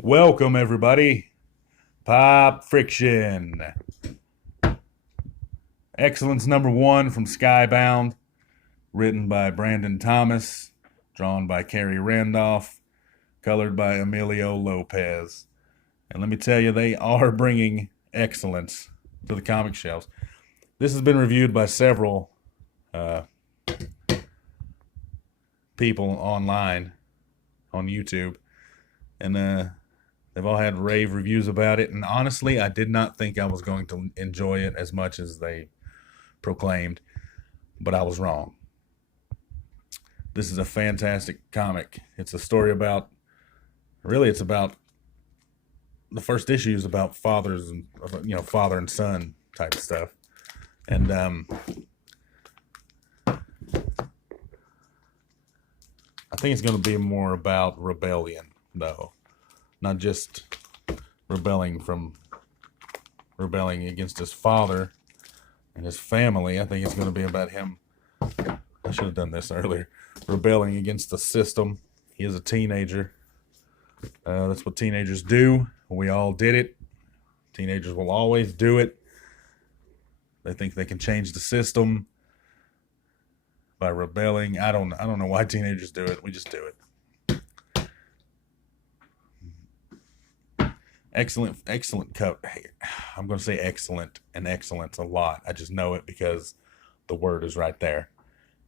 Welcome, everybody. Pop Friction. Excellence number one from Skybound, written by Brandon Thomas, drawn by Carrie Randolph, colored by Emilio Lopez. And let me tell you, they are bringing excellence to the comic shelves. This has been reviewed by several uh, people online on YouTube, and they've all had rave reviews about it. And honestly, I did not think I was going to enjoy it as much as they proclaimed, but I was wrong. This is a fantastic comic. It's a story about, really, it's about the first issue is about fathers and father and son type stuff, and I think it's going to be more about rebellion, though, not just rebelling against his father and his family. I think it's going to be about him. I should have done this earlier. Rebelling against the system. He is a teenager. That's what teenagers do. We all did it. Teenagers will always do it. They think they can change the system by rebelling. I don't know why teenagers do it. We just do it. Excellent cover. I'm going to say excellent and excellence a lot. I just know it because the word is right there.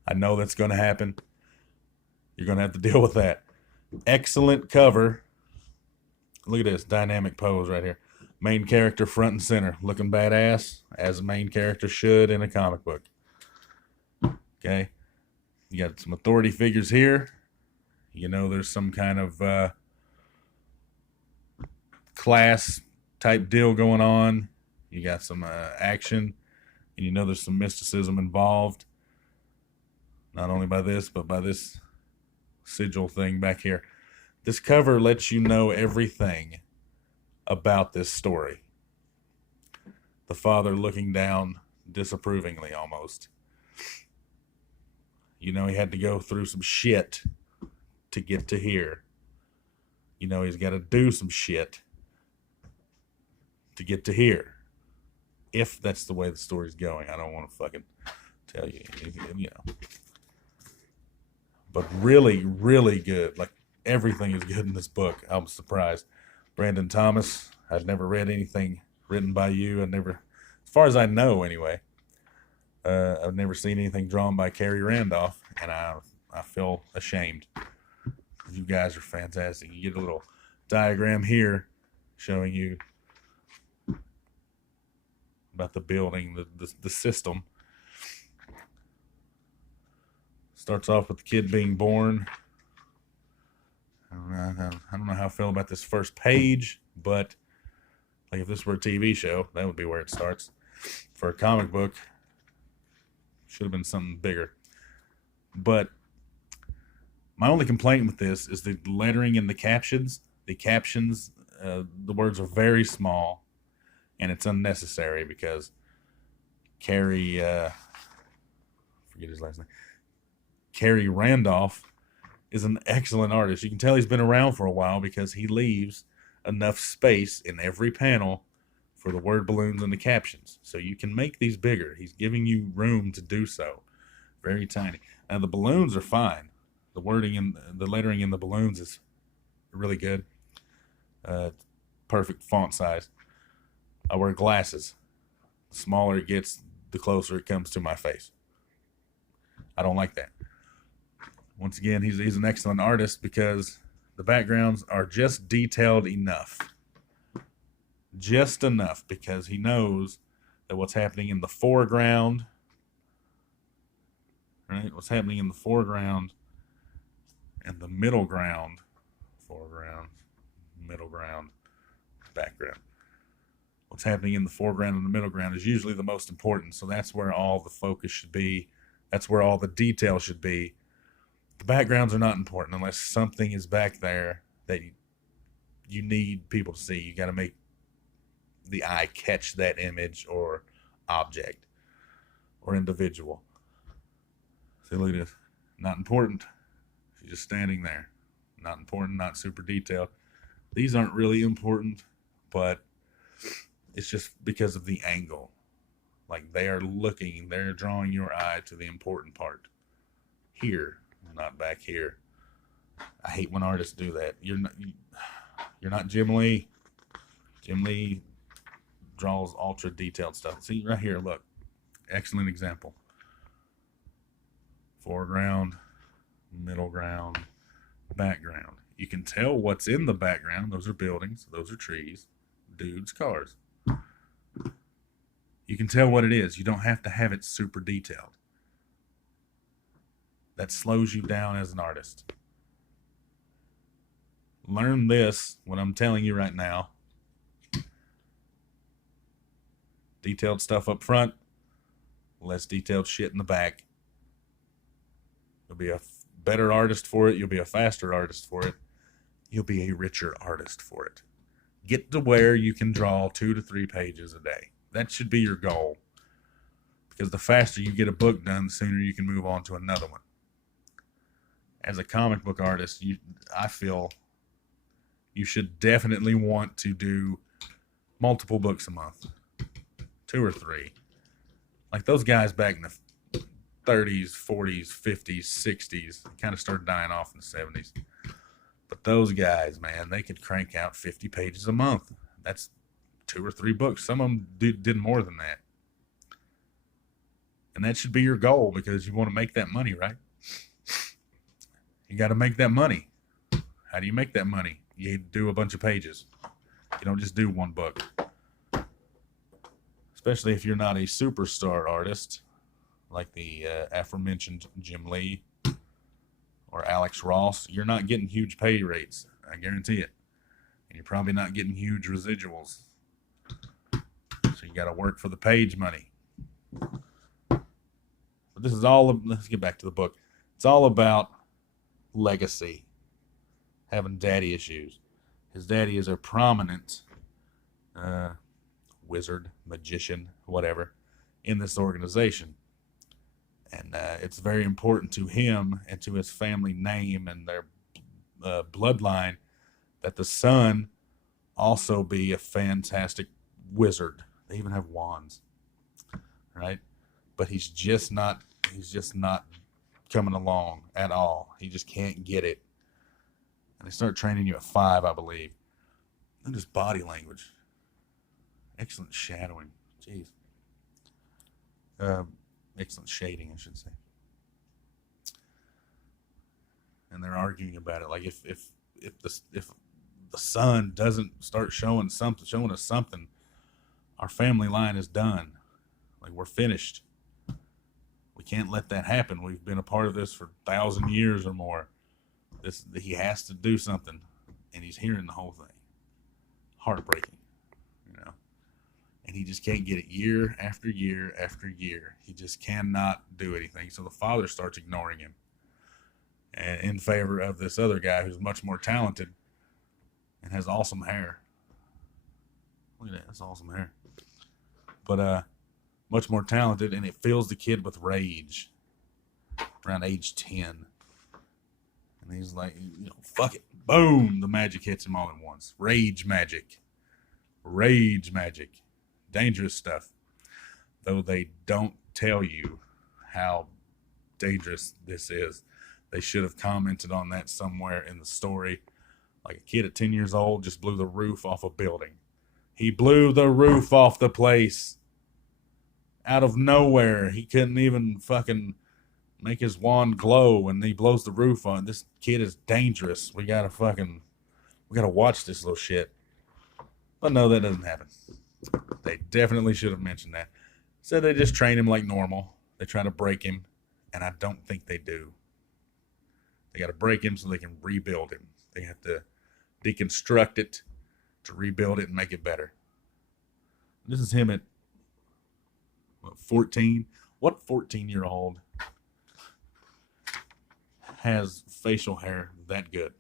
I know that's going to happen. You're going to have to deal with that. Excellent cover. Look at this dynamic pose right here. Main character front and center, looking badass, as a main character should in a comic book. Okay. You got some authority figures here. You know there's some kind of class type deal going on. You got some action, and you know there's some mysticism involved. Not only by this, but by this sigil thing back here. This cover lets you know everything about this story. The father looking down disapprovingly almost. You know he had to go through some shit to get to here. You know he's got to do some shit to get to here. If that's the way the story's going. I don't want to fucking tell you, But really, really good. Like, everything is good in this book. I'm surprised. Brandon Thomas, I'd never read anything written by you. As far as I know anyway, I've never seen anything drawn by Carrie Randolph, and I feel ashamed. You guys are fantastic. You get a little diagram here showing you about the building, the system. Starts off with the kid being born. I don't know how I feel about this first page, but like if this were a TV show, that would be where it starts. For a comic book, should have been something bigger. But my only complaint with this is the lettering in the captions. The captions, the words are very small, and it's unnecessary because Carrie, forget his last name, Carrie Randolph is an excellent artist. You can tell he's been around for a while because he leaves enough space in every panel for the word balloons and the captions. So you can make these bigger. He's giving you room to do so. Very tiny. Now the balloons are fine. The wording and the lettering in the balloons is really good. Perfect font size. I wear glasses. The smaller it gets, the closer it comes to my face. I don't like that. Once again, he's an excellent artist because the backgrounds are just detailed enough. Just enough because he knows that what's happening in the foreground, right? What's happening in the foreground and the middle ground, foreground, middle ground, background. What's happening in the foreground and the middle ground is usually the most important. So that's where all the focus should be. That's where all the detail should be. The backgrounds are not important unless something is back there that you need people to see. You got to make the eye catch that image or object or individual. See, look at this. Not important. She's just standing there. Not important, not super detailed. These aren't really important, but it's just because of the angle. Like they're drawing your eye to the important part. Here, not back here. I hate when artists do that. You're not Jim Lee. Jim Lee draws ultra detailed stuff. See right here, look. Excellent example. Foreground, middle ground, background. You can tell what's in the background. Those are buildings, those are trees, dudes, cars. You can tell what it is. You don't have to have it super detailed. That slows you down as an artist. Learn this, what I'm telling you right now. Detailed stuff up front, less detailed shit in the back. You'll be a better artist for it. You'll be a faster artist for it. You'll be a richer artist for it. Get to where you can draw 2 to 3 pages a day. That should be your goal. Because the faster you get a book done, the sooner you can move on to another one. As a comic book artist, I feel you should definitely want to do multiple books a month. 2 or 3. Like those guys back in the 30s, 40s, 50s, 60s kind of started dying off in the 70s. But those guys, man, they could crank out 50 pages a month. That's 2 or 3 books. Some of them did more than that. And that should be your goal because you want to make that money, right? You got to make that money. How do you make that money? You do a bunch of pages. You don't just do one book. Especially if you're not a superstar artist like the aforementioned Jim Lee or Alex Ross. You're not getting huge pay rates. I guarantee it. And you're probably not getting huge residuals. So you got to work for the page money. But this is all, let's get back to the book. It's all about legacy. Having daddy issues. His daddy is a prominent wizard, magician, whatever, in this organization. And it's very important to him and to his family name and their bloodline that the son also be a fantastic wizard. They even have wands, right? But he's just not coming along at all. He just can't get it. And they start training you at 5, I believe. And just body language. Excellent shadowing. Jeez. Excellent shading, I should say. And they're arguing about it. Like if the son doesn't start showing us something, our family line is done. Like we're finished. We can't let that happen. We've been a part of this for 1,000 years or more. He has to do something, and he's hearing the whole thing. Heartbreaking, and he just can't get it year after year after year. He just cannot do anything. So the father starts ignoring him and in favor of this other guy who's much more talented and has awesome hair. Look at that. That's awesome hair. But much more talented, and it fills the kid with rage around age 10. And he's like, fuck it. Boom. The magic hits him all at once. Rage magic. Rage magic. Dangerous stuff. Though they don't tell you how dangerous this is. They should have commented on that somewhere in the story. Like a kid at 10 years old just blew the roof off a building. He blew the roof off the place. Out of nowhere. He couldn't even fucking make his wand glow, and he blows the roof on. This kid is dangerous. We gotta watch this little shit. But no, that doesn't happen. They definitely should have mentioned that. So they just train him like normal. They try to break him, and I don't think they do. They got to break him so they can rebuild him. They have to deconstruct it to rebuild it and make it better. This is him at 14? What 14-year-old has facial hair that good?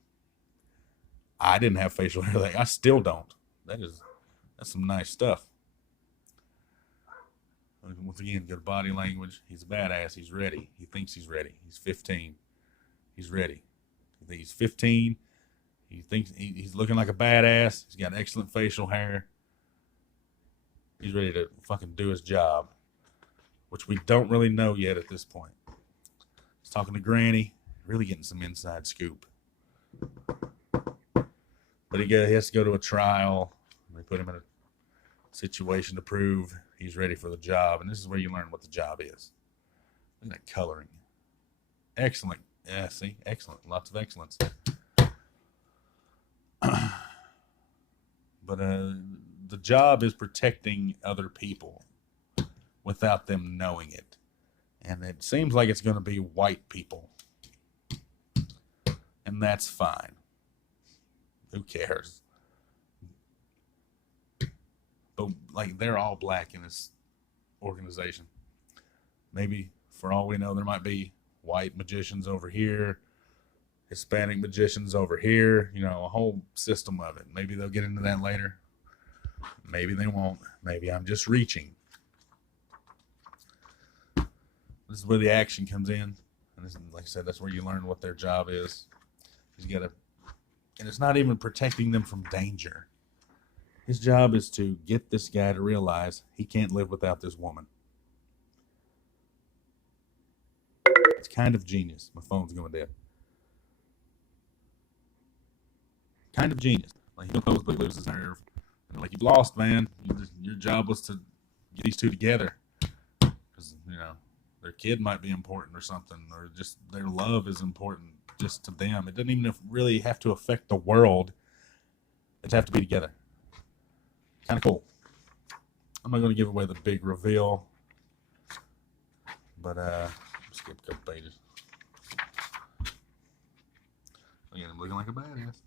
I didn't have facial hair that I still don't. That's some nice stuff. Once again, good body language. He's a badass. He's ready. He thinks he's ready. He's 15. He's ready. He's 15. He thinks he's looking like a badass. He's got excellent facial hair. He's ready to fucking do his job, which we don't really know yet at this point. He's talking to Granny, really getting some inside scoop. But he has to go to a trial. They put him in a situation to prove he's ready for the job, and this is where you learn what the job is. Look at that coloring. Excellent. Yeah, see? Excellent. Lots of excellence. But the job is protecting other people without them knowing it. And it seems like it's going to be white people. And that's fine. Who cares? But, like, they're all black in this organization. Maybe, for all we know, there might be white magicians over here, Hispanic magicians over here, you know, a whole system of it. Maybe they'll get into that later. Maybe they won't. Maybe I'm just reaching. This is where the action comes in. And this, like I said, that's where you learn what their job is. He's got to, and it's not even protecting them from danger. His job is to get this guy to realize he can't live without this woman. It's kind of genius. My phone's going dead. Kind of genius. Like, he'll supposedly lose his nerve. And like, you've lost, man. Your job was to get these two together. Because, you know, their kid might be important or something. Or just their love is important just to them. It doesn't even really have to affect the world. They have to be together. Kind of cool. I'm not going to give away the big reveal. But, skip a couple pages. Again, I'm looking like a badass.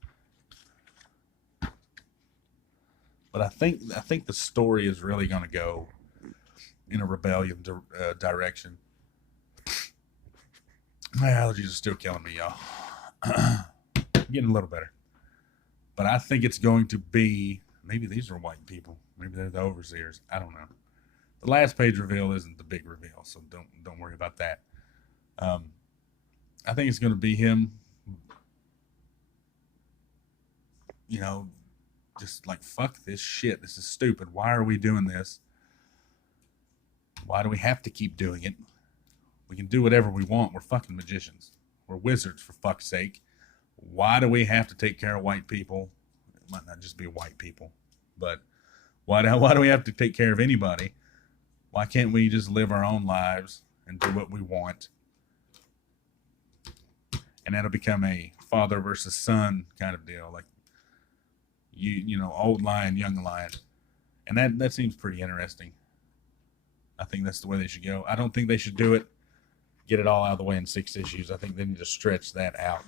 But I think the story is really going to go in a rebellion direction. My allergies are still killing me, y'all. Getting a little better. But I think it's going to be, maybe these are white people. Maybe they're the overseers. I don't know. The last page reveal isn't the big reveal, so don't worry about that. I think it's going to be him, you know, just like, fuck this shit. This is stupid. Why are we doing this? Why do we have to keep doing it? We can do whatever we want. We're fucking magicians. We're wizards, for fuck's sake. Why do we have to take care of white people? It might not just be white people, but why do we have to take care of anybody? Why can't we just live our own lives and do what we want? And that'll become a father versus son kind of deal. Like, you know, old lion, young lion. And that seems pretty interesting. I think that's the way they should go. I don't think they should do it, get it all out of the way in 6 issues. I think they need to stretch that out.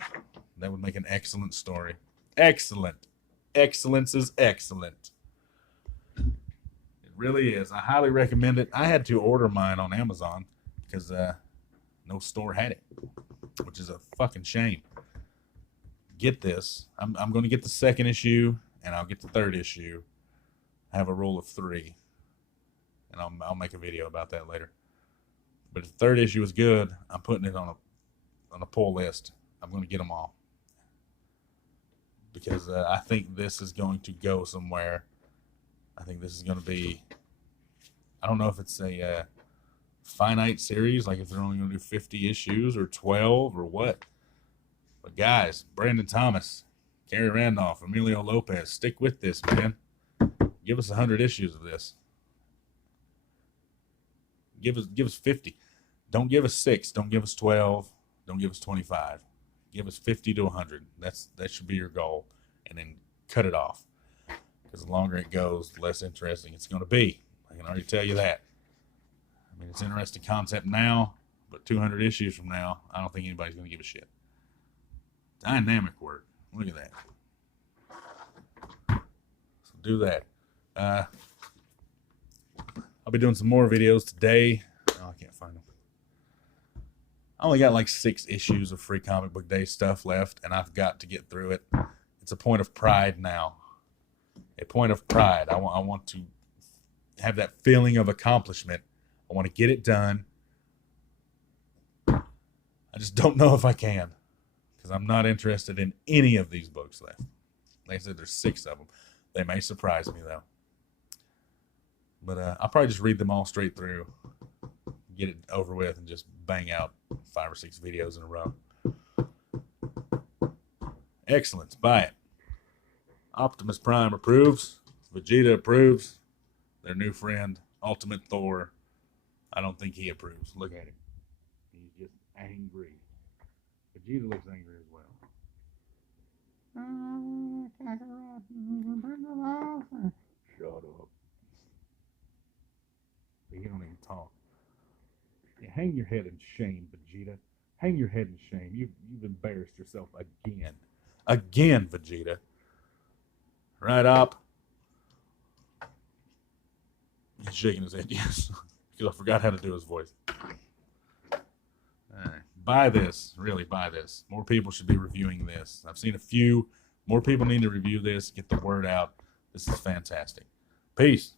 That would make an excellent story. Excellent. Excellence is excellent. It really is. I highly recommend it. I had to order mine on Amazon because no store had it, which is a fucking shame. Get this. I'm going to get the 2nd issue, and I'll get the 3rd issue. I have a rule of 3, and I'll make a video about that later. But if the 3rd issue is good, I'm putting it on a pull list. I'm going to get them all because I think this is going to go somewhere. I think this is going to be, I don't know if it's a finite series, like if they're only going to do 50 issues or 12 or what. But guys, Brandon Thomas, Kerry Randolph, Emilio Lopez, stick with this, man. Give us 100 issues of this. Give us 50. Don't give us 6. Don't give us 12. Don't give us 25. Give us 50 to 100. That should be your goal. And then cut it off. Because the longer it goes, the less interesting it's going to be. I can already tell you that. I mean, it's an interesting concept now, but 200 issues from now, I don't think anybody's going to give a shit. Dynamic work. Look at that. So do that. I'll be doing some more videos today. Oh, I can't find them. I only got like 6 issues of Free Comic Book Day stuff left, and I've got to get through it. It's a point of pride now. A point of pride. I want to have that feeling of accomplishment. I want to get it done. I just don't know if I can. because I'm not interested in any of these books left. Like I said, there's 6 of them. They may surprise me, though. But I'll probably just read them all straight through, get it over with, and just bang out 5 or 6 videos in a row. Excellence. Buy it. Optimus Prime approves. Vegeta approves. Their new friend, Ultimate Thor, I don't think he approves. Look at him. He's just angry. Vegeta looks angry as well. Shut up. You don't even talk. Yeah, hang your head in shame, Vegeta. Hang your head in shame. You've embarrassed yourself again. Again, Vegeta. Right up. He's shaking his head, yes. Because I forgot how to do his voice. All right. Buy this. Really, buy this. More people should be reviewing this. I've seen a few. More people need to review this. Get the word out. This is fantastic. Peace.